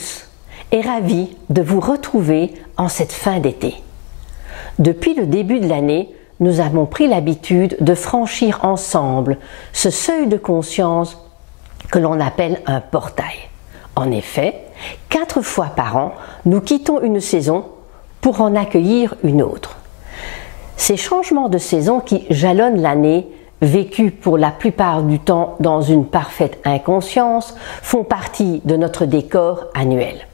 tous et ravi de vous retrouver en cette fin d'été. Depuis le début de l'année, nous avons pris l'habitude de franchir ensemble ce seuil de conscience que l'on appelle un portail. En effet, 4 fois par an, nous quittons une saison pour en accueillir une autre. Ces changements de saison qui jalonnent l'année, vécus pour la plupart du temps dans une parfaite inconscience, font partie de notre décor annuel.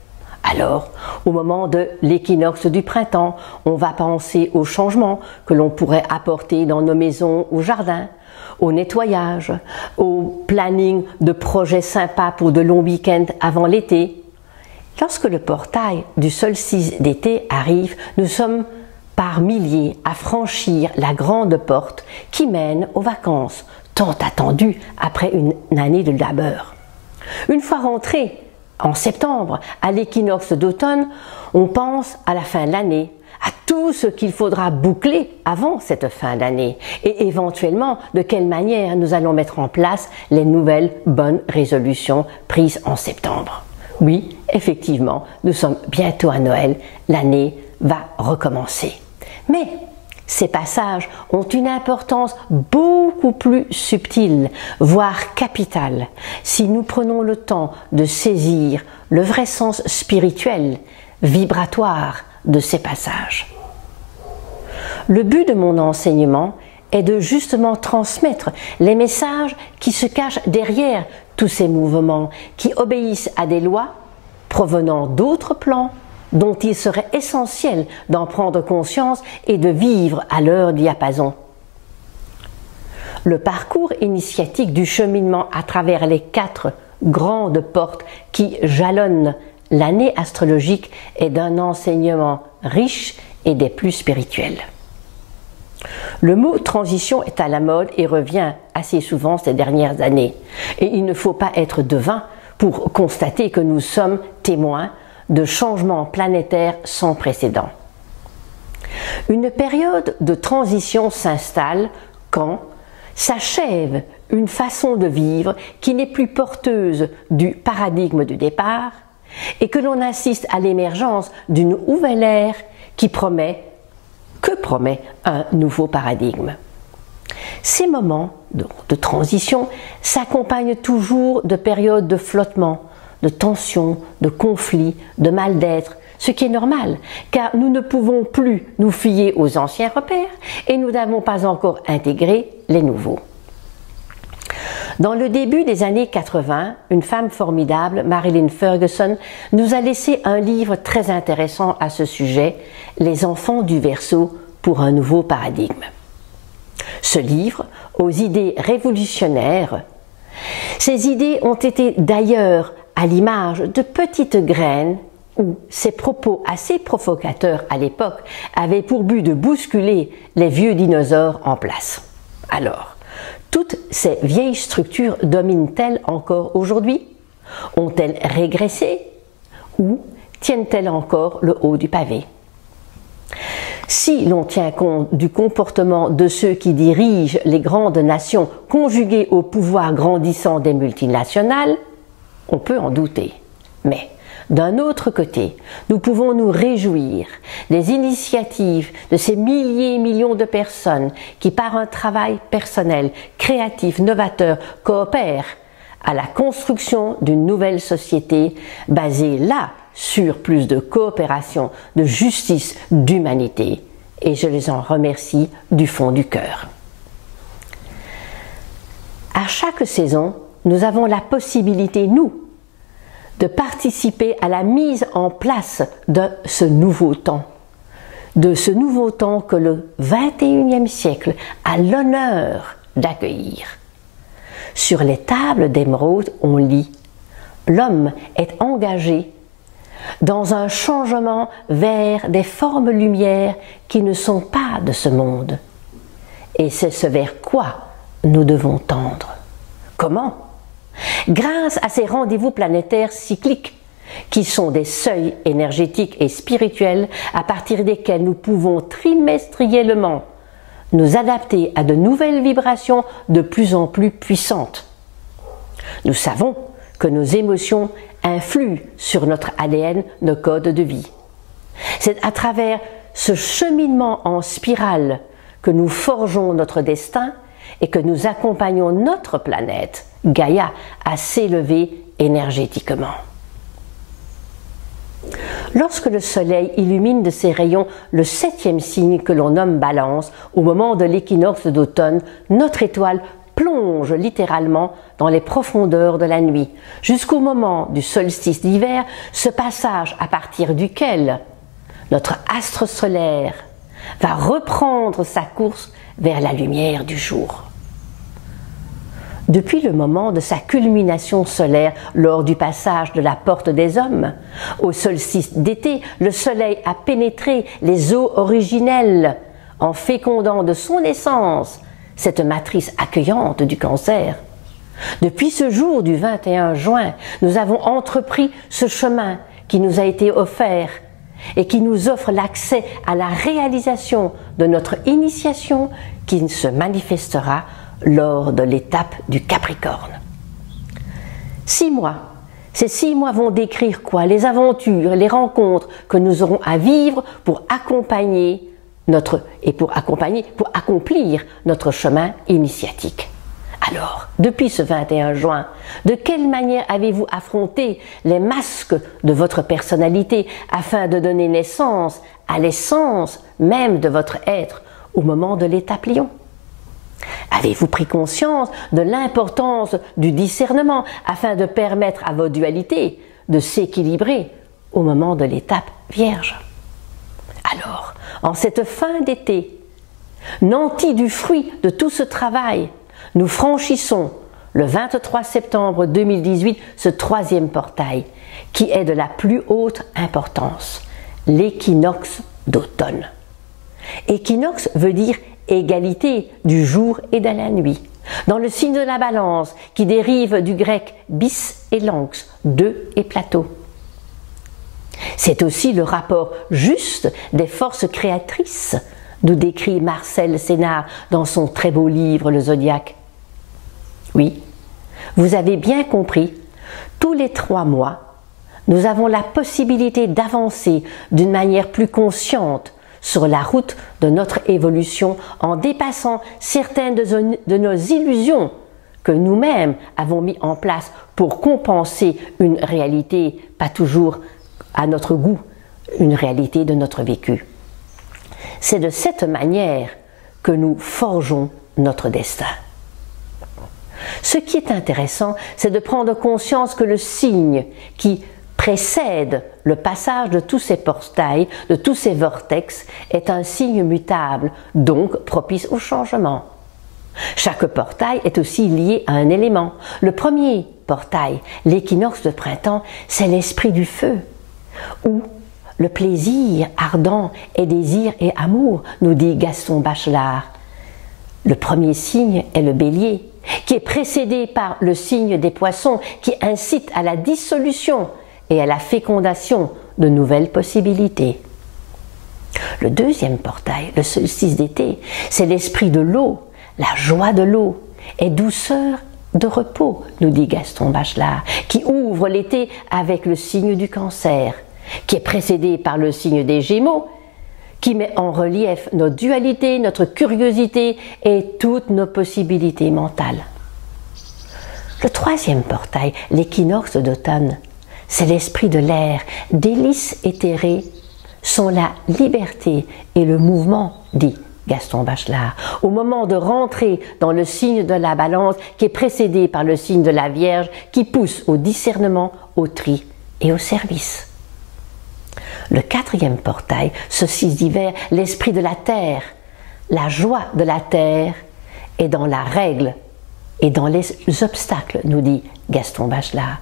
Alors, au moment de l'équinoxe du printemps, on va penser aux changements que l'on pourrait apporter dans nos maisons ou jardins, au nettoyage, au planning de projets sympas pour de longs week-ends avant l'été. Lorsque le portail du solstice d'été arrive, nous sommes par milliers à franchir la grande porte qui mène aux vacances, tant attendues après une année de labeur. Une fois rentrés en septembre, à l'équinoxe d'automne, on pense à la fin de l'année, à tout ce qu'il faudra boucler avant cette fin d'année et éventuellement de quelle manière nous allons mettre en place les nouvelles bonnes résolutions prises en septembre. Oui, effectivement, nous sommes bientôt à Noël, l'année va recommencer. Mais ces passages ont une importance beaucoup plus subtile, voire capitale, si nous prenons le temps de saisir le vrai sens spirituel, vibratoire de ces passages. Le but de mon enseignement est de justement transmettre les messages qui se cachent derrière tous ces mouvements, qui obéissent à des lois provenant d'autres plans, dont il serait essentiel d'en prendre conscience et de vivre à leur diapason. Le parcours initiatique du cheminement à travers les 4 grandes portes qui jalonnent l'année astrologique est d'un enseignement riche et des plus spirituels. Le mot transition est à la mode et revient assez souvent ces dernières années. Et il ne faut pas être devin pour constater que nous sommes témoins de changements planétaires sans précédent. Une période de transition s'installe quand s'achève une façon de vivre qui n'est plus porteuse du paradigme de départ et que l'on assiste à l'émergence d'une nouvelle ère qui promet un nouveau paradigme. Ces moments de transition s'accompagnent toujours de périodes de flottement, de tensions, de conflits, de mal-d'être, ce qui est normal, car nous ne pouvons plus nous fier aux anciens repères et nous n'avons pas encore intégré les nouveaux. Dans le début des années 80, une femme formidable, Marilyn Ferguson, nous a laissé un livre très intéressant à ce sujet, Les enfants du Verseau pour un nouveau paradigme. Ce livre, aux idées révolutionnaires, ces idées ont été d'ailleurs à l'image de petites graines où ses propos assez provocateurs à l'époque avaient pour but de bousculer les vieux dinosaures en place. Alors, toutes ces vieilles structures dominent-elles encore aujourd'hui? Ont-elles régressé? Ou tiennent-elles encore le haut du pavé? Si l'on tient compte du comportement de ceux qui dirigent les grandes nations conjuguées au pouvoir grandissant des multinationales, on peut en douter. Mais d'un autre côté, nous pouvons nous réjouir des initiatives de ces milliers et millions de personnes qui, par un travail personnel, créatif, novateur, coopèrent à la construction d'une nouvelle société basée là sur plus de coopération, de justice, d'humanité. Et je les en remercie du fond du cœur. À chaque saison, nous avons la possibilité, nous, de participer à la mise en place de ce nouveau temps que le XXIe siècle a l'honneur d'accueillir. Sur les tables d'émeraude, on lit « L'homme est engagé dans un changement vers des formes lumière qui ne sont pas de ce monde. Et c'est ce vers quoi nous devons tendre. Comment? Grâce à ces rendez-vous planétaires cycliques qui sont des seuils énergétiques et spirituels à partir desquels nous pouvons trimestriellement nous adapter à de nouvelles vibrations de plus en plus puissantes. Nous savons que nos émotions influent sur notre ADN, nos codes de vie. C'est à travers ce cheminement en spirale que nous forgeons notre destin et que nous accompagnons notre planète, Gaïa, à s'élever énergétiquement. Lorsque le soleil illumine de ses rayons le 7e signe que l'on nomme Balance, au moment de l'équinoxe d'automne, notre étoile plonge littéralement dans les profondeurs de la nuit, jusqu'au moment du solstice d'hiver, ce passage à partir duquel notre astre solaire va reprendre sa course vers la lumière du jour. Depuis le moment de sa culmination solaire lors du passage de la porte des hommes, au solstice d'été, le soleil a pénétré les eaux originelles en fécondant de son essence cette matrice accueillante du Cancer. Depuis ce jour du 21 juin, nous avons entrepris ce chemin qui nous a été offert et qui nous offre l'accès à la réalisation de notre initiation qui se manifestera lors de l'étape du Capricorne. 6 mois. Ces 6 mois vont décrire quoi? Les aventures, les rencontres que nous aurons à vivre pour accomplir notre chemin initiatique. Alors, depuis ce 21 juin, de quelle manière avez-vous affronté les masques de votre personnalité afin de donner naissance à l'essence même de votre être au moment de l'étape Lion? Avez-vous pris conscience de l'importance du discernement afin de permettre à votre dualité de s'équilibrer au moment de l'étape Vierge? Alors, en cette fin d'été, nantis du fruit de tout ce travail, nous franchissons le 23 septembre 2018 ce 3e portail qui est de la plus haute importance, l'équinoxe d'automne. Équinoxe veut dire égalité du jour et de la nuit. Dans le signe de la Balance, qui dérive du grec bis et lanx, deux et plateau. C'est aussi le rapport juste des forces créatrices, nous décrit Marcel Sénard dans son très beau livre Le Zodiaque. Oui, vous avez bien compris, tous les 3 mois, nous avons la possibilité d'avancer d'une manière plus consciente sur la route de notre évolution en dépassant certaines de nos illusions que nous-mêmes avons mis en place pour compenser une réalité pas toujours à notre goût, une réalité de notre vécu. C'est de cette manière que nous forgeons notre destin. Ce qui est intéressant, c'est de prendre conscience que le signe qui précède le passage de tous ces portails, de tous ces vortex, est un signe mutable, donc propice au changement. Chaque portail est aussi lié à un élément. Le premier portail, l'équinoxe de printemps, c'est l'esprit du feu, où le plaisir ardent est désir et amour, nous dit Gaston Bachelard. Le premier signe est le bélier, qui est précédé par le signe des poissons, qui incite à la dissolution et à la fécondation de nouvelles possibilités. Le deuxième portail, le solstice d'été, c'est l'esprit de l'eau, la joie de l'eau et douceur de repos, nous dit Gaston Bachelard, qui ouvre l'été avec le signe du Cancer, qui est précédé par le signe des Gémeaux, qui met en relief notre dualité, notre curiosité et toutes nos possibilités mentales. Le troisième portail, l'équinoxe d'automne, c'est l'esprit de l'air. Délices éthérées sont la liberté et le mouvement, dit Gaston Bachelard. Au moment de rentrer dans le signe de la Balance, qui est précédé par le signe de la Vierge, qui pousse au discernement, au tri et au service. Le quatrième portail, solstice d'hiver, l'esprit de la terre. La joie de la terre est dans la règle et dans les obstacles, nous dit Gaston Bachelard.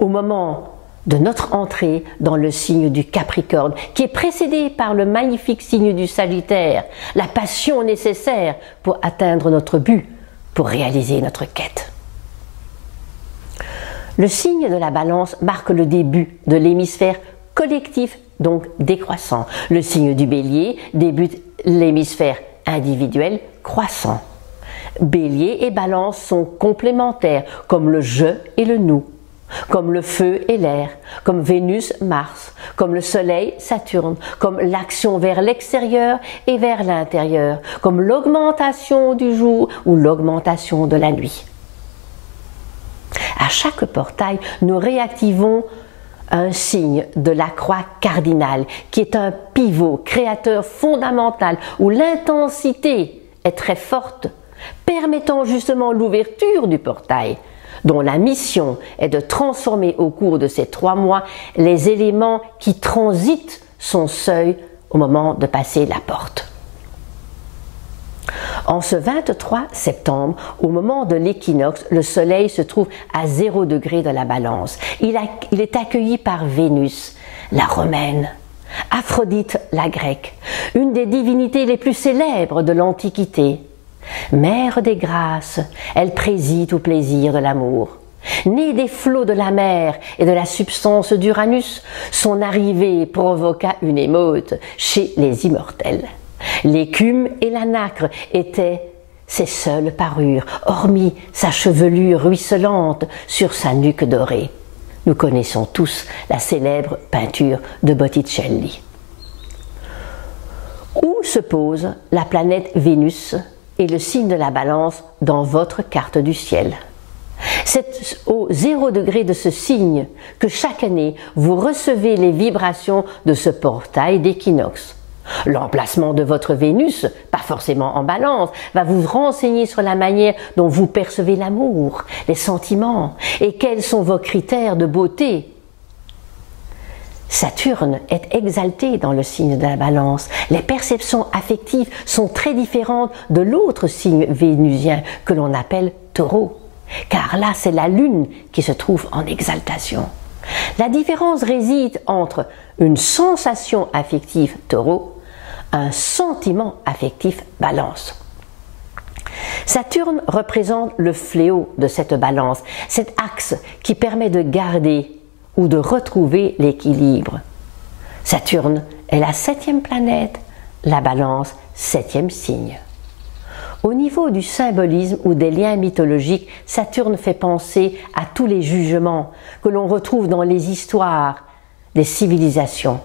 Au moment de notre entrée dans le signe du Capricorne, qui est précédé par le magnifique signe du Sagittaire, la passion nécessaire pour atteindre notre but, pour réaliser notre quête. Le signe de la Balance marque le début de l'hémisphère collectif, donc décroissant. Le signe du Bélier débute l'hémisphère individuel croissant. Bélier et Balance sont complémentaires, comme le je et le nous. comme le feu et l'air, comme Vénus, Mars, comme le Soleil, Saturne, comme l'action vers l'extérieur et vers l'intérieur, comme l'augmentation du jour ou l'augmentation de la nuit. À chaque portail, nous réactivons un signe de la croix cardinale, qui est un pivot créateur fondamental où l'intensité est très forte, permettant justement l'ouverture du portail, dont la mission est de transformer au cours de ces 3 mois les éléments qui transitent son seuil au moment de passer la porte. En ce 23 septembre, au moment de l'équinoxe, le Soleil se trouve à 0 degré de la Balance. Il est accueilli par Vénus, la romaine, Aphrodite, la grecque, une des divinités les plus célèbres de l'Antiquité. Mère des grâces, elle préside au plaisir de l'amour. Née des flots de la mer et de la substance d'Uranus, son arrivée provoqua une émeute chez les immortels. L'écume et la nacre étaient ses seules parures, hormis sa chevelure ruisselante sur sa nuque dorée. Nous connaissons tous la célèbre peinture de Botticelli. Où se pose la planète Vénus et le signe de la Balance dans votre carte du ciel? C'est au 0 degré de ce signe que chaque année vous recevez les vibrations de ce portail d'équinoxe. L'emplacement de votre Vénus, pas forcément en Balance, va vous renseigner sur la manière dont vous percevez l'amour, les sentiments et quels sont vos critères de beauté. Saturne est exalté dans le signe de la Balance. Les perceptions affectives sont très différentes de l'autre signe vénusien que l'on appelle Taureau, car là c'est la Lune qui se trouve en exaltation. La différence réside entre une sensation affective Taureau, un sentiment affectif Balance. Saturne représente le fléau de cette Balance, cet axe qui permet de garder ou de retrouver l'équilibre. Saturne est la 7e planète, la Balance 7e signe. Au niveau du symbolisme ou des liens mythologiques, Saturne fait penser à tous les jugements que l'on retrouve dans les histoires des civilisations.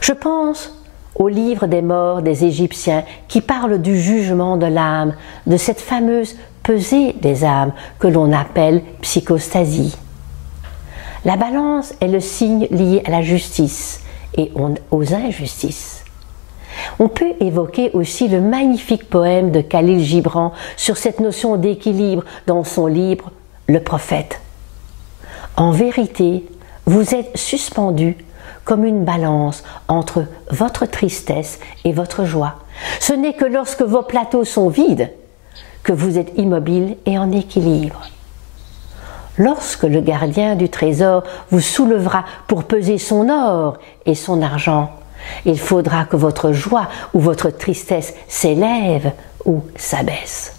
Je pense au livre des morts des Égyptiens qui parle du jugement de l'âme, de cette fameuse pesée des âmes que l'on appelle psychostasie. La Balance est le signe lié à la justice et aux injustices. On peut évoquer aussi le magnifique poème de Khalil Gibran sur cette notion d'équilibre dans son livre « Le prophète ». En vérité, vous êtes suspendu comme une balance entre votre tristesse et votre joie. Ce n'est que lorsque vos plateaux sont vides que vous êtes immobile et en équilibre. Lorsque le gardien du trésor vous soulèvera pour peser son or et son argent, il faudra que votre joie ou votre tristesse s'élève ou s'abaisse.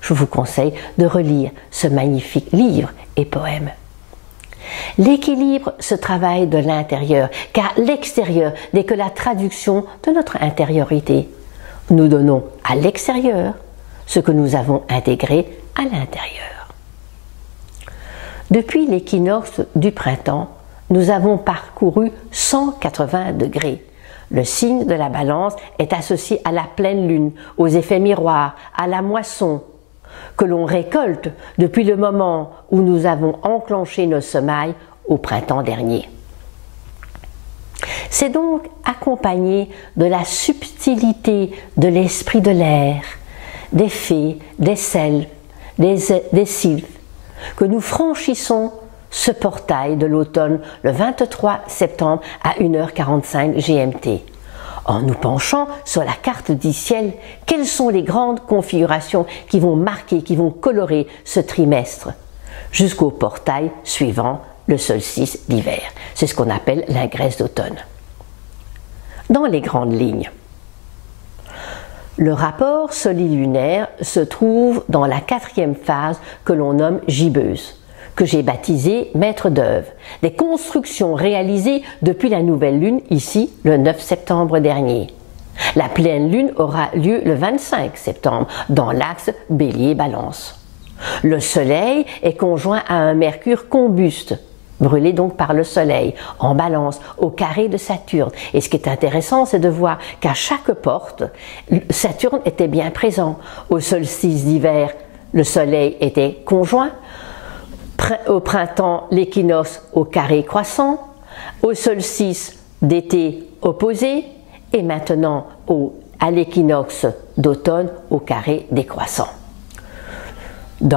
Je vous conseille de relire ce magnifique livre et poème. L'équilibre se travaille de l'intérieur, car l'extérieur n'est que la traduction de notre intériorité. Nous donnons à l'extérieur ce que nous avons intégré à l'intérieur. Depuis l'équinoxe du printemps, nous avons parcouru 180 degrés. Le signe de la Balance est associé à la pleine lune, aux effets miroirs, à la moisson, que l'on récolte depuis le moment où nous avons enclenché nos semailles au printemps dernier. C'est donc accompagné de la subtilité de l'esprit de l'air, des fées, des sylphes, que nous franchissons ce portail de l'automne le 23 septembre à 1h45 GMT. En nous penchant sur la carte du ciel, quelles sont les grandes configurations qui vont marquer, qui vont colorer ce trimestre, jusqu'au portail suivant le solstice d'hiver. C'est ce qu'on appelle l'ingresse d'automne. Dans les grandes lignes, le rapport solilunaire se trouve dans la 4e phase que l'on nomme gibbeuse, que j'ai baptisée maître d'œuvre, des constructions réalisées depuis la nouvelle lune, ici le 9 septembre dernier. La pleine lune aura lieu le 25 septembre dans l'axe Bélier-Balance. Le Soleil est conjoint à un Mercure combuste, brûlé donc par le Soleil, en balance, au carré de Saturne. Et ce qui est intéressant, c'est de voir qu'à chaque porte, Saturne était bien présent. Au solstice d'hiver, le Soleil était conjoint. Au printemps, l'équinoxe au carré croissant. Au solstice d'été opposé. Et maintenant, à l'équinoxe d'automne au carré décroissant.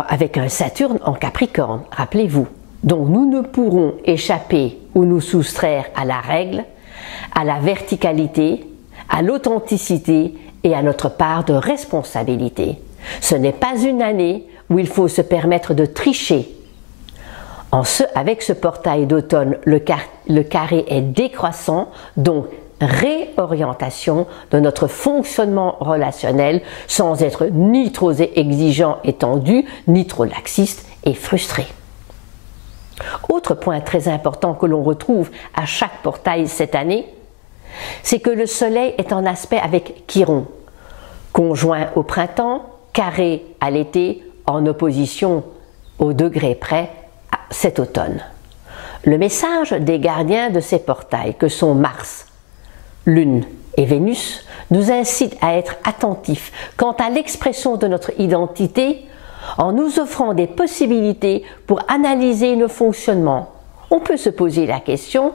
Avec un Saturne en Capricorne, rappelez-vous. Donc nous ne pourrons échapper ou nous soustraire à la règle, à la verticalité, à l'authenticité et à notre part de responsabilité. Ce n'est pas une année où il faut se permettre de tricher. Avec ce portail d'automne, le carré est décroissant, donc réorientation de notre fonctionnement relationnel sans être ni trop exigeant et tendu, ni trop laxiste et frustré. Autre point très important que l'on retrouve à chaque portail cette année, c'est que le Soleil est en aspect avec Chiron, conjoint au printemps, carré à l'été, en opposition au degré près cet automne. Le message des gardiens de ces portails, que sont Mars, Lune et Vénus, nous incite à être attentifs quant à l'expression de notre identité en nous offrant des possibilités pour analyser nos fonctionnements. On peut se poser la question,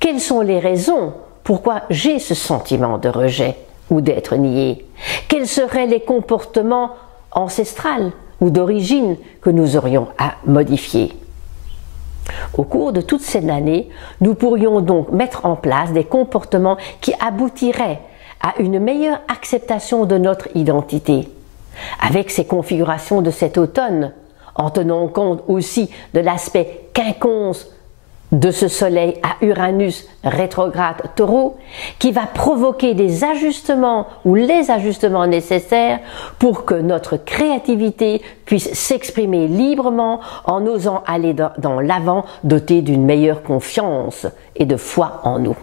quelles sont les raisons pourquoi j'ai ce sentiment de rejet ou d'être nié? Quels seraient les comportements ancestraux ou d'origine que nous aurions à modifier? Au cours de toute cette année, nous pourrions donc mettre en place des comportements qui aboutiraient à une meilleure acceptation de notre identité. Avec ces configurations de cet automne, en tenant compte aussi de l'aspect quinconce de ce Soleil à Uranus rétrograde Taureau, qui va provoquer des ajustements ou les ajustements nécessaires pour que notre créativité puisse s'exprimer librement en osant aller dans l'avant, doté d'une meilleure confiance et de foi en nous.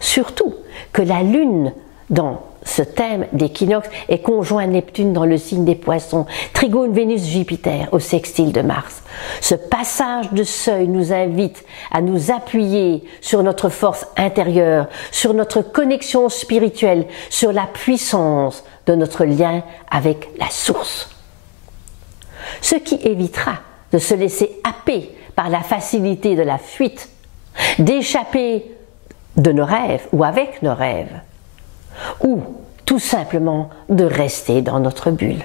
Surtout que la Lune, dans ce thème d'équinoxe, est conjoint Neptune dans le signe des Poissons, trigone Vénus-Jupiter au sextile de Mars. Ce passage de seuil nous invite à nous appuyer sur notre force intérieure, sur notre connexion spirituelle, sur la puissance de notre lien avec la source. Ce qui évitera de se laisser happer par la facilité de la fuite, d'échapper de nos rêves ou avec nos rêves, ou tout simplement de rester dans notre bulle.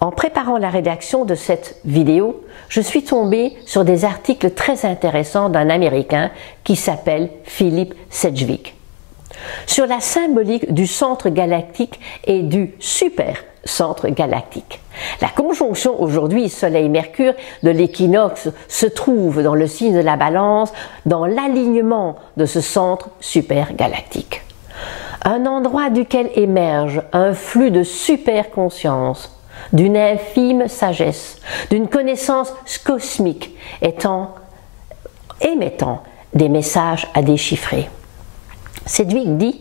En préparant la rédaction de cette vidéo, je suis tombée sur des articles très intéressants d'un Américain qui s'appelle Philip Sedgwick, sur la symbolique du centre galactique et du super centre galactique. La conjonction aujourd'hui Soleil-Mercure de l'équinoxe se trouve dans le signe de la Balance, dans l'alignement de ce centre supergalactique. Un endroit duquel émerge un flux de super-conscience, d'une infime sagesse, d'une connaissance cosmique, émettant des messages à déchiffrer. Sedgwick dit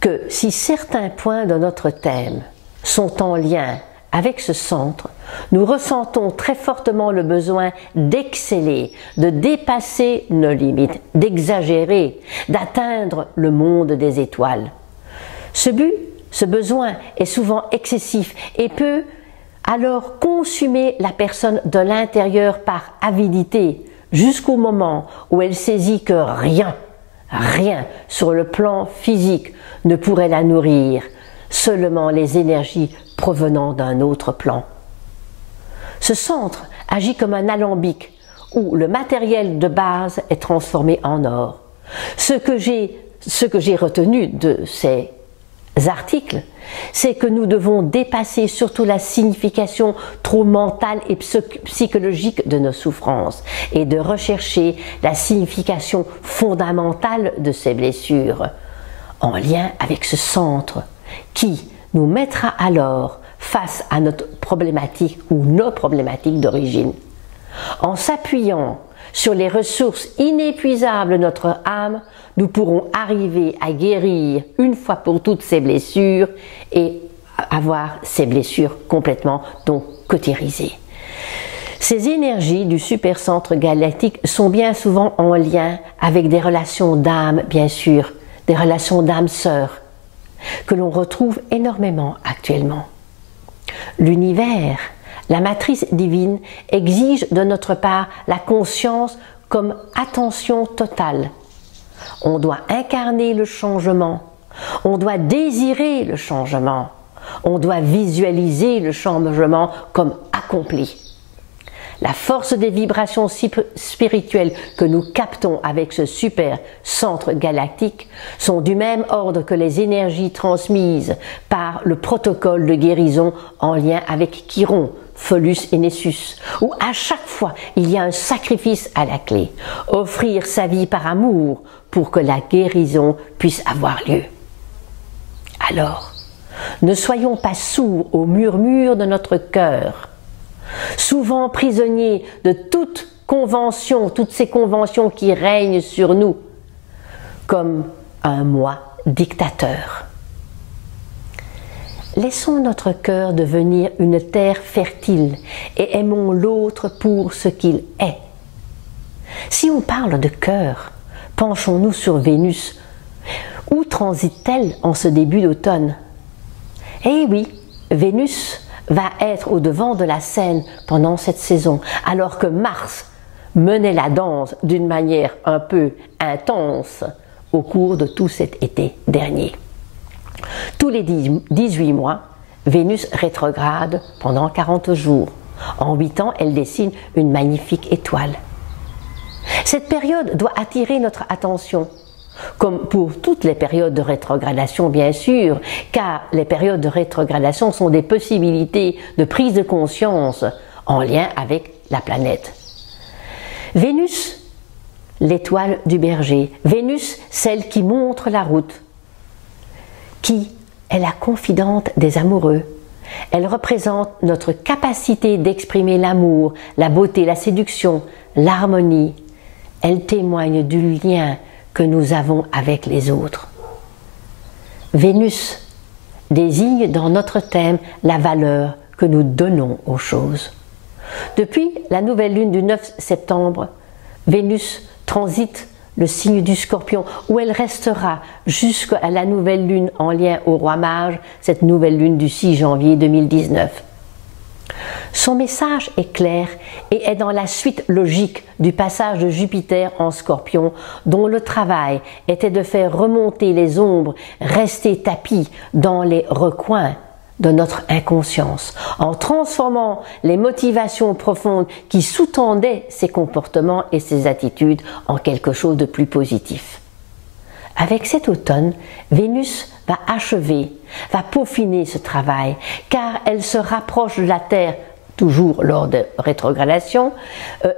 que si certains points de notre thème sont en lien avec ce centre, nous ressentons très fortement le besoin d'exceller, de dépasser nos limites, d'exagérer, d'atteindre le monde des étoiles. Ce besoin est souvent excessif et peut alors consumer la personne de l'intérieur par avidité, jusqu'au moment où elle saisit que rien sur le plan physique ne pourrait la nourrir, seulement les énergies provenant d'un autre plan. Ce centre agit comme un alambic où le matériel de base est transformé en or. Ce que j'ai retenu de ces articles, c'est que nous devons dépasser surtout la signification trop mentale et psychologique de nos souffrances et de rechercher la signification fondamentale de ces blessures, en lien avec ce centre qui nous mettra alors face à notre problématique ou nos problématiques d'origine. En s'appuyant sur les ressources inépuisables de notre âme, nous pourrons arriver à guérir une fois pour toutes ces blessures et avoir ses blessures complètement donc cautérisées. Ces énergies du supercentre galactique sont bien souvent en lien avec des relations d'âme, bien sûr, des relations d'âme sœurs, que l'on retrouve énormément actuellement. L'univers, la matrice divine, exige de notre part la conscience comme attention totale. On doit incarner le changement, on doit désirer le changement, on doit visualiser le changement comme accompli. La force des vibrations spirituelles que nous captons avec ce super centre galactique sont du même ordre que les énergies transmises par le protocole de guérison en lien avec Chiron, Pholus et Nessus, où à chaque fois il y a un sacrifice à la clé, offrir sa vie par amour pour que la guérison puisse avoir lieu. Alors, ne soyons pas sourds aux murmures de notre cœur, souvent prisonniers de toutes ces conventions qui règnent sur nous, comme un moi dictateur. Laissons notre cœur devenir une terre fertile et aimons l'autre pour ce qu'il est. Si on parle de cœur, penchons-nous sur Vénus. Où transite-t-elle en ce début d'automne? Eh oui, Vénus va être au devant de la scène pendant cette saison, alors que Mars menait la danse d'une manière un peu intense au cours de tout cet été dernier. Tous les 18 mois, Vénus rétrograde pendant 40 jours. En 8 ans, elle dessine une magnifique étoile. Cette période doit attirer notre attention, comme pour toutes les périodes de rétrogradation bien sûr, car les périodes de rétrogradation sont des possibilités de prise de conscience en lien avec la planète. Vénus, l'étoile du berger, Vénus, celle qui montre la route, qui est la confidente des amoureux. Elle représente notre capacité d'exprimer l'amour, la beauté, la séduction, l'harmonie. Elle témoigne du lien que nous avons avec les autres. Vénus désigne dans notre thème la valeur que nous donnons aux choses. Depuis la nouvelle lune du 9 septembre, Vénus transite le signe du Scorpion, où elle restera jusqu'à la nouvelle lune en lien au roi mage, cette nouvelle lune du 6 janvier 2019. Son message est clair et est dans la suite logique du passage de Jupiter en Scorpion, dont le travail était de faire remonter les ombres restées tapies dans les recoins de notre inconscience, en transformant les motivations profondes qui sous-tendaient ces comportements et ces attitudes en quelque chose de plus positif. Avec cet automne, Vénus va achever, va peaufiner ce travail, car elle se rapproche de la Terre, toujours lors de rétrogradation,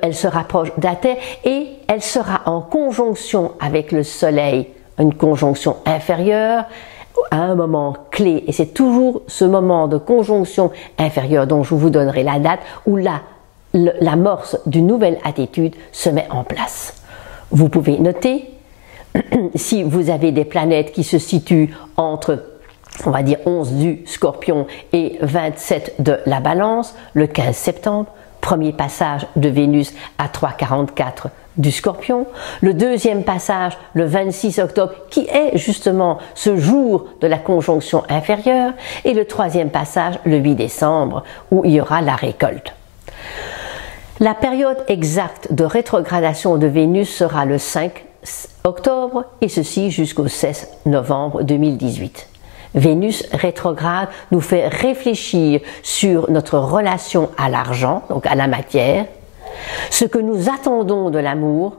elle se rapproche de la Terre et elle sera en conjonction avec le Soleil, une conjonction inférieure, à un moment clé, et c'est toujours ce moment de conjonction inférieure dont je vous donnerai la date, où l'amorce d'une nouvelle attitude se met en place. Vous pouvez noter, si vous avez des planètes qui se situent entre, on va dire 11 du Scorpion et 27 de la Balance, le 15 septembre, premier passage de Vénus à 3,44 du Scorpion, le deuxième passage le 26 octobre qui est justement ce jour de la conjonction inférieure, et le troisième passage le 8 décembre où il y aura la récolte. La période exacte de rétrogradation de Vénus sera le 5 octobre et ceci jusqu'au 16 novembre 2018. Vénus rétrograde nous fait réfléchir sur notre relation à l'argent, donc à la matière, ce que nous attendons de l'amour.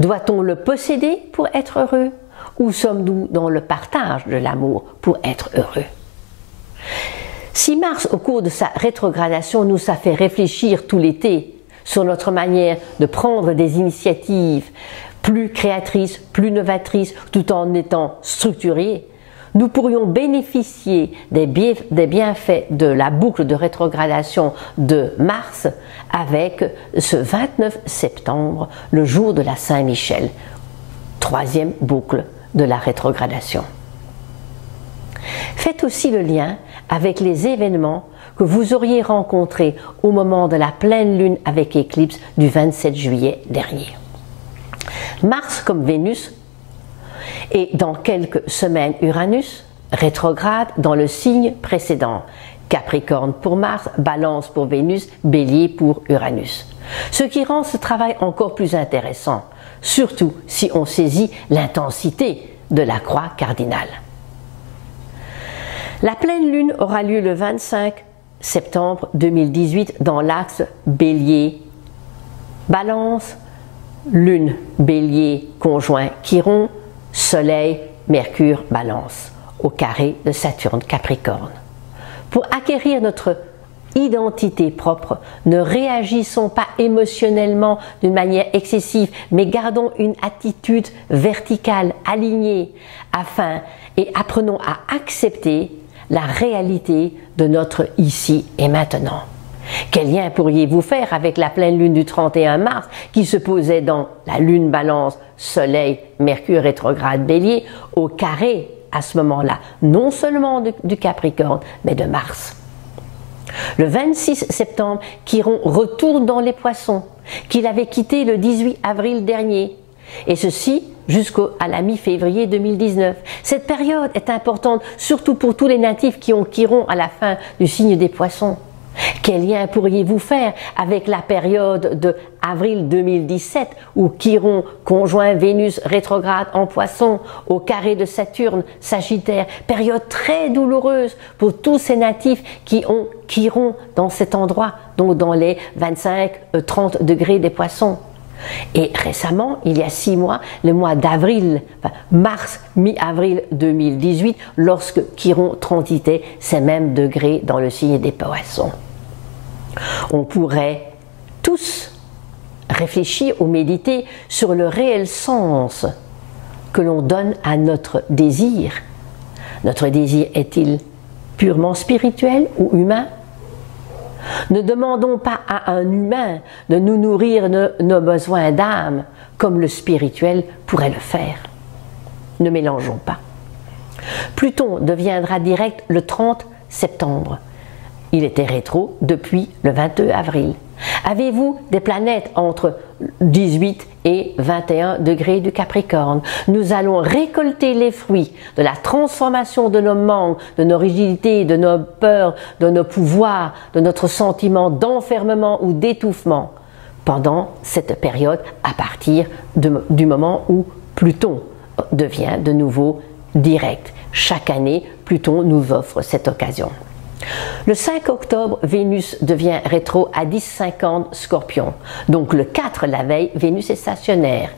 Doit-on le posséder pour être heureux, ou sommes-nous dans le partage de l'amour pour être heureux? Si Mars, au cours de sa rétrogradation, nous a fait réfléchir tout l'été sur notre manière de prendre des initiatives plus créatrices, plus novatrices, tout en étant structurées, nous pourrions bénéficier des bienfaits de la boucle de rétrogradation de Mars avec ce 29 septembre, le jour de la Saint-Michel, troisième boucle de la rétrogradation. Faites aussi le lien avec les événements que vous auriez rencontrés au moment de la pleine lune avec éclipse du 27 juillet dernier. Mars comme Vénus et dans quelques semaines Uranus rétrograde dans le signe précédent. Capricorne pour Mars, Balance pour Vénus, Bélier pour Uranus. Ce qui rend ce travail encore plus intéressant, surtout si on saisit l'intensité de la croix cardinale. La pleine lune aura lieu le 25 septembre 2018 dans l'axe Bélier-Balance, lune Bélier conjoint Chiron, Soleil, Mercure, Balance, au carré de Saturne, Capricorne. Pour acquérir notre identité propre, ne réagissons pas émotionnellement d'une manière excessive, mais gardons une attitude verticale, alignée, et apprenons à accepter la réalité de notre ici et maintenant. Quel lien pourriez-vous faire avec la pleine lune du 31 mars qui se posait dans la lune Balance, Soleil, Mercure rétrograde Bélier, au carré à ce moment-là, non seulement du Capricorne, mais de Mars. Le 26 septembre, Chiron retourne dans les Poissons, qu'il avait quitté le 18 avril dernier, et ceci jusqu'à la mi-février 2019. Cette période est importante, surtout pour tous les natifs qui ont Chiron à la fin du signe des Poissons. Quel lien pourriez-vous faire avec la période de avril 2017 où Chiron conjoint Vénus rétrograde en Poissons au carré de Saturne, Sagittaire, période très douloureuse pour tous ces natifs qui ont Chiron dans cet endroit, donc dans les 25-30 degrés des Poissons. Et récemment, il y a 6 mois, le mois d'avril, mars, mi-avril 2018, lorsque Chiron transitait ces mêmes degrés dans le signe des Poissons. On pourrait tous réfléchir ou méditer sur le réel sens que l'on donne à notre désir. Notre désir est-il purement spirituel ou humain ? Ne demandons pas à un humain de nous nourrir nos besoins d'âme comme le spirituel pourrait le faire. Ne mélangeons pas. Pluton deviendra direct le 30 septembre. Il était rétro depuis le 22 avril. Avez-vous des planètes entre 18 et 21 degrés du Capricorne? Nous allons récolter les fruits de la transformation de nos manques, de nos rigidités, de nos peurs, de nos pouvoirs, de notre sentiment d'enfermement ou d'étouffement pendant cette période à partir du moment où Pluton devient de nouveau direct. Chaque année, Pluton nous offre cette occasion. Le 5 octobre, Vénus devient rétro à 10,50 Scorpion. Donc le 4, la veille, Vénus est stationnaire,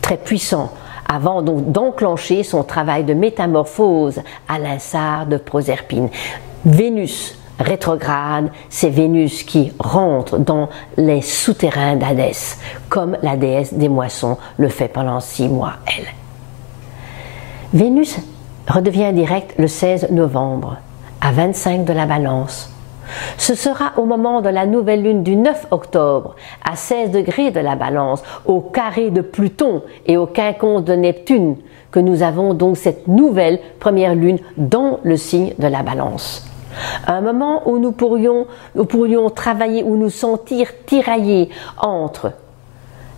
très puissant, avant donc d'enclencher son travail de métamorphose à l'instar de Proserpine. Vénus rétrograde, c'est Vénus qui rentre dans les souterrains d'Hadès, comme la déesse des moissons le fait pendant 6 mois, elle. Vénus redevient direct le 16 novembre. À 25 de la Balance. Ce sera au moment de la nouvelle lune du 9 octobre, à 16 degrés de la Balance, au carré de Pluton et au quinconce de Neptune, que nous avons donc cette nouvelle première lune dans le signe de la Balance. Un moment où nous pourrions travailler, ou nous sentir tiraillés entre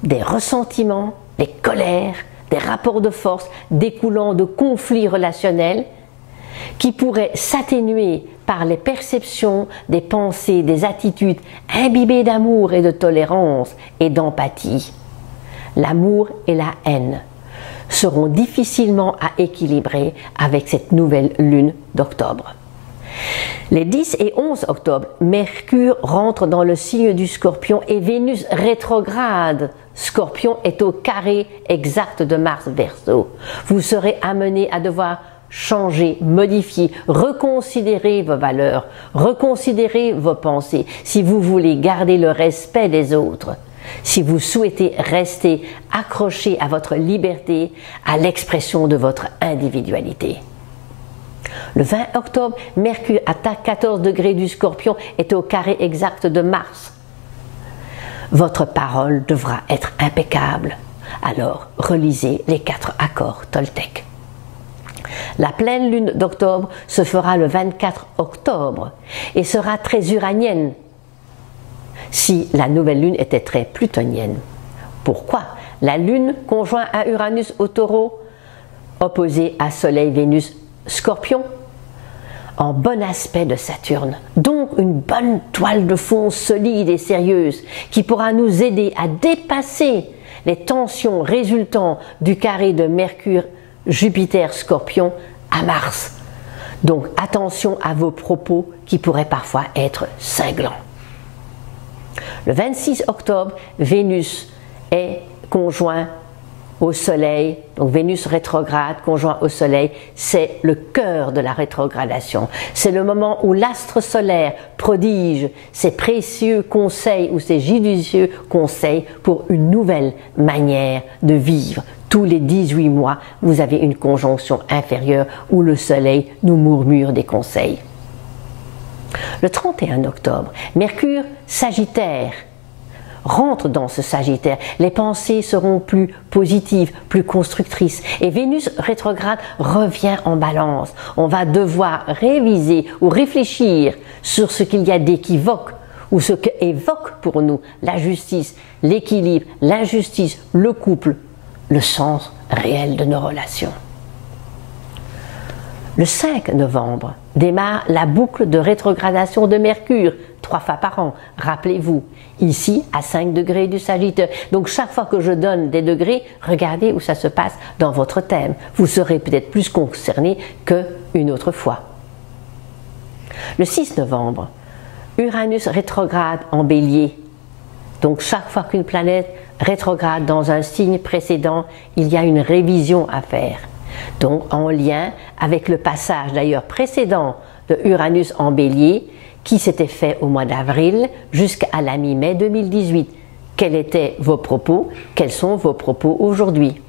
des ressentiments, des colères, des rapports de force découlant de conflits relationnels, qui pourrait s'atténuer par les perceptions, des pensées, des attitudes imbibées d'amour et de tolérance et d'empathie. L'amour et la haine seront difficilement à équilibrer avec cette nouvelle lune d'octobre. Les 10 et 11 octobre, Mercure rentre dans le signe du Scorpion et Vénus rétrograde. Scorpion est au carré exact de Mars Verseau. Vous serez amené à devoir changer, modifier, reconsidérer vos valeurs, reconsidérer vos pensées, si vous voulez garder le respect des autres, si vous souhaitez rester accroché à votre liberté, à l'expression de votre individualité. Le 20 octobre, Mercure à 14 degrés du Scorpion est au carré exact de Mars. Votre parole devra être impeccable. Alors, relisez les 4 accords Toltec. La pleine lune d'octobre se fera le 24 octobre et sera très uranienne si la nouvelle lune était très plutonienne. Pourquoi? La lune conjoint à Uranus au Taureau, opposé à Soleil, Vénus, Scorpion, en bon aspect de Saturne. Donc une bonne toile de fond solide et sérieuse qui pourra nous aider à dépasser les tensions résultant du carré de Mercure, Jupiter, Scorpion à Mars. Donc attention à vos propos qui pourraient parfois être cinglants. Le 26 octobre, Vénus est conjoint au Soleil, donc Vénus rétrograde, conjoint au Soleil, c'est le cœur de la rétrogradation. C'est le moment où l'astre solaire prodige ses précieux conseils ou ses judicieux conseils pour une nouvelle manière de vivre. Tous les 18 mois, vous avez une conjonction inférieure où le Soleil nous murmure des conseils. Le 31 octobre, Mercure Sagittaire rentre dans ce Sagittaire. Les pensées seront plus positives, plus constructrices. Et Vénus rétrograde revient en Balance. On va devoir réviser ou réfléchir sur ce qu'il y a d'équivoque ou ce qu'évoque pour nous la justice, l'équilibre, l'injustice, le couple, le sens réel de nos relations. Le 5 novembre démarre la boucle de rétrogradation de Mercure, 3 fois par an, rappelez-vous, ici à 5 degrés du Sagittaire. Donc chaque fois que je donne des degrés, regardez où ça se passe dans votre thème. Vous serez peut-être plus concerné qu'une autre fois. Le 6 novembre, Uranus rétrograde en Bélier. Donc chaque fois qu'une planète rétrograde dans un signe précédent, il y a une révision à faire. Donc en lien avec le passage d'ailleurs précédent de Uranus en Bélier qui s'était fait au mois d'avril jusqu'à la mi-mai 2018. Quels étaient vos propos? Quels sont vos propos aujourd'hui?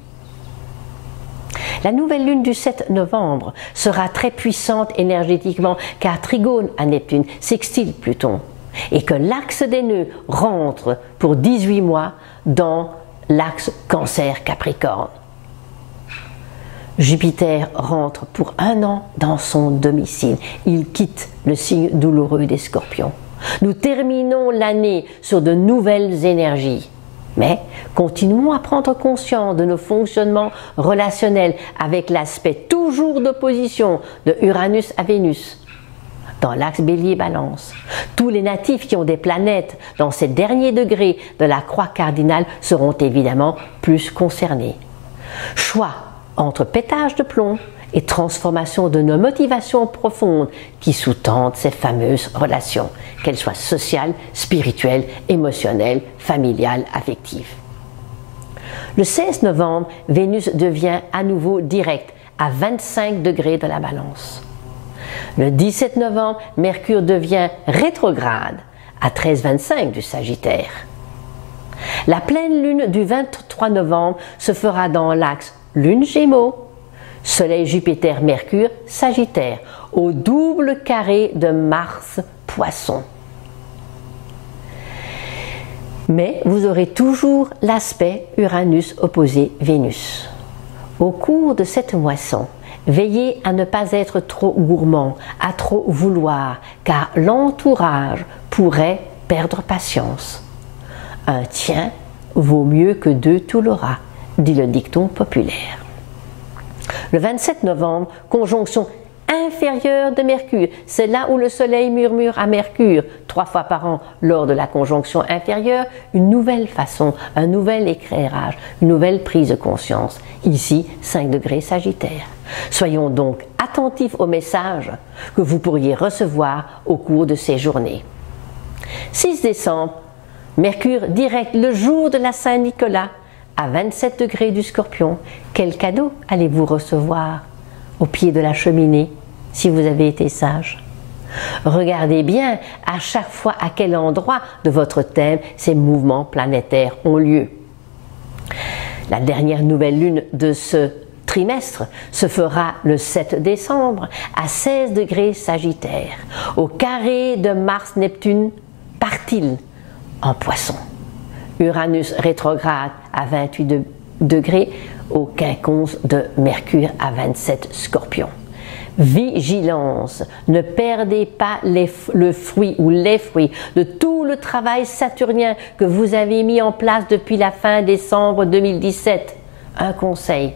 La nouvelle lune du 7 novembre sera très puissante énergétiquement car trigone à Neptune, sextile Pluton, et que l'axe des nœuds rentre pour 18 mois dans l'axe Cancer-Capricorne. Jupiter rentre pour 1 an dans son domicile. Il quitte le signe douloureux des Scorpions. Nous terminons l'année sur de nouvelles énergies. Mais continuons à prendre conscience de nos fonctionnements relationnels avec l'aspect toujours d'opposition de Uranus à Vénus dans l'axe Bélier-Balance. Tous les natifs qui ont des planètes dans ces derniers degrés de la croix cardinale seront évidemment plus concernés. Choix entre pétage de plomb et transformation de nos motivations profondes qui sous-tendent ces fameuses relations, qu'elles soient sociales, spirituelles, émotionnelles, familiales, affectives. Le 16 novembre, Vénus devient à nouveau directe à 25 degrés de la Balance. Le 17 novembre, Mercure devient rétrograde à 13,25 du Sagittaire. La pleine lune du 23 novembre se fera dans l'axe Lune Gémeaux, Soleil Jupiter Mercure Sagittaire, au double carré de Mars Poisson. Mais vous aurez toujours l'aspect Uranus opposé Vénus. Au cours de cette moisson, veillez à ne pas être trop gourmand, à trop vouloir, car l'entourage pourrait perdre patience. Un tien vaut mieux que 2 tu l'auras, dit le dicton populaire. Le 27 novembre, conjonction inférieure de Mercure. C'est là où le Soleil murmure à Mercure 3 fois par an lors de la conjonction inférieure, une nouvelle façon, un nouvel éclairage, une nouvelle prise de conscience. Ici, 5 degrés Sagittaire. Soyons donc attentifs aux messages que vous pourriez recevoir au cours de ces journées. 6 décembre, Mercure direct le jour de la Saint-Nicolas à 27 degrés du Scorpion. Quel cadeau allez-vous recevoir au pied de la cheminée si vous avez été sage? Regardez bien à chaque fois à quel endroit de votre thème ces mouvements planétaires ont lieu. La dernière nouvelle lune de ce trimestre se fera le 7 décembre à 16 degrés Sagittaire, au carré de Mars-Neptune par-il en Poisson. Uranus rétrograde à 28 degrés au quinconce de Mercure à 27 Scorpion. Vigilance, ne perdez pas le fruit ou les fruits de tout le travail saturnien que vous avez mis en place depuis la fin décembre 2017. Un conseil,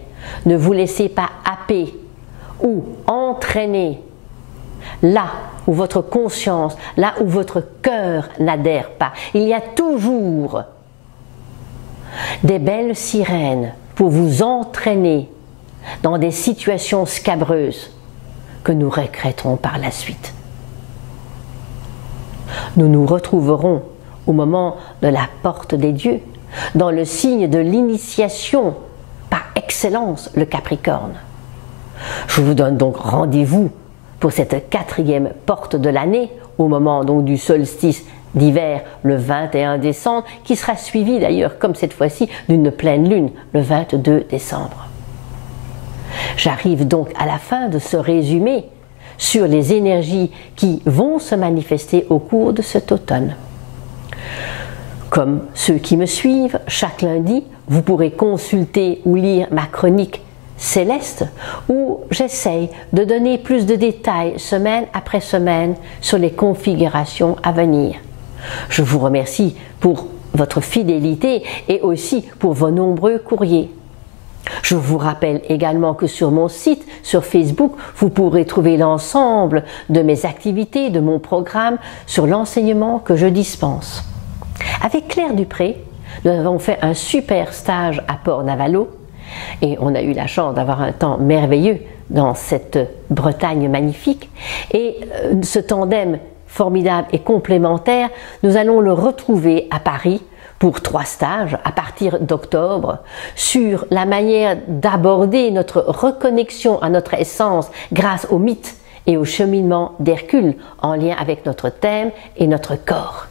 ne vous laissez pas happer ou entraîner là où votre conscience, là où votre cœur n'adhère pas. Il y a toujours des belles sirènes pour vous entraîner dans des situations scabreuses que nous regretterons par la suite. Nous nous retrouverons au moment de la porte des dieux, dans le signe de l'initiation par excellence, le Capricorne. Je vous donne donc rendez-vous pour cette 4e porte de l'année, au moment donc du solstice d'hiver le 21 décembre, qui sera suivi d'ailleurs, comme cette fois-ci, d'une pleine lune le 22 décembre. J'arrive donc à la fin de ce résumé sur les énergies qui vont se manifester au cours de cet automne. Comme ceux qui me suivent, chaque lundi, vous pourrez consulter ou lire ma chronique céleste où j'essaye de donner plus de détails semaine après semaine sur les configurations à venir. Je vous remercie pour votre fidélité et aussi pour vos nombreux courriers. Je vous rappelle également que sur mon site, sur Facebook, vous pourrez trouver l'ensemble de mes activités, de mon programme sur l'enseignement que je dispense. Avec Claire Dupré, nous avons fait un super stage à Port-Navalo et on a eu la chance d'avoir un temps merveilleux dans cette Bretagne magnifique. Et ce tandem formidable et complémentaire, nous allons le retrouver à Paris pour 3 stages à partir d'octobre sur la manière d'aborder notre reconnexion à notre essence grâce au mythe et au cheminement d'Hercule en lien avec notre thème et notre corps.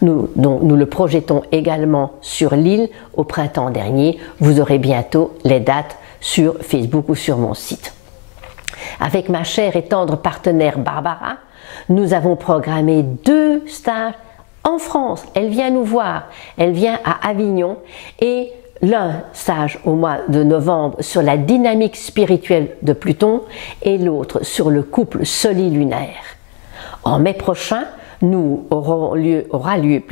Nous le projetons également sur l'île au printemps dernier. Vous aurez bientôt les dates sur Facebook ou sur mon site. Avec ma chère et tendre partenaire Barbara, nous avons programmé 2 stages en France. Elle vient nous voir, elle vient à Avignon et l'un stage au mois de novembre sur la dynamique spirituelle de Pluton et l'autre sur le couple solilunaire. En mai prochain, aura lieu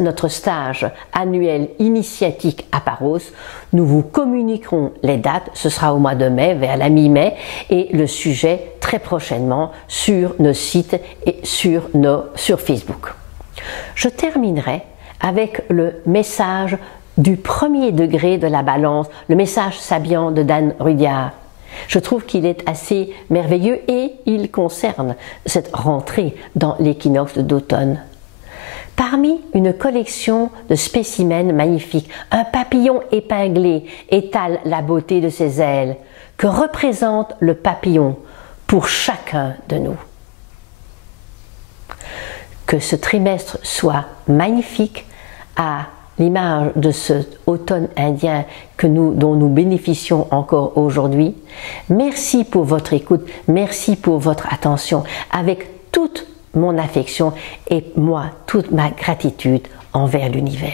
notre stage annuel initiatique à Paros. Nous vous communiquerons les dates, ce sera au mois de mai, vers la mi-mai, et le sujet très prochainement sur nos sites et sur Facebook. Je terminerai avec le message du 1er degré de la balance, le message sabiant de Dan Rudyard. Je trouve qu'il est assez merveilleux et il concerne cette rentrée dans l'équinoxe d'automne. Parmi une collection de spécimens magnifiques, un papillon épinglé étale la beauté de ses ailes. Que représente le papillon pour chacun de nous? Que ce trimestre soit magnifique à l'image de cet automne indien dont nous bénéficions encore aujourd'hui. Merci pour votre écoute, merci pour votre attention, avec toute mon affection et moi, toute ma gratitude envers l'univers.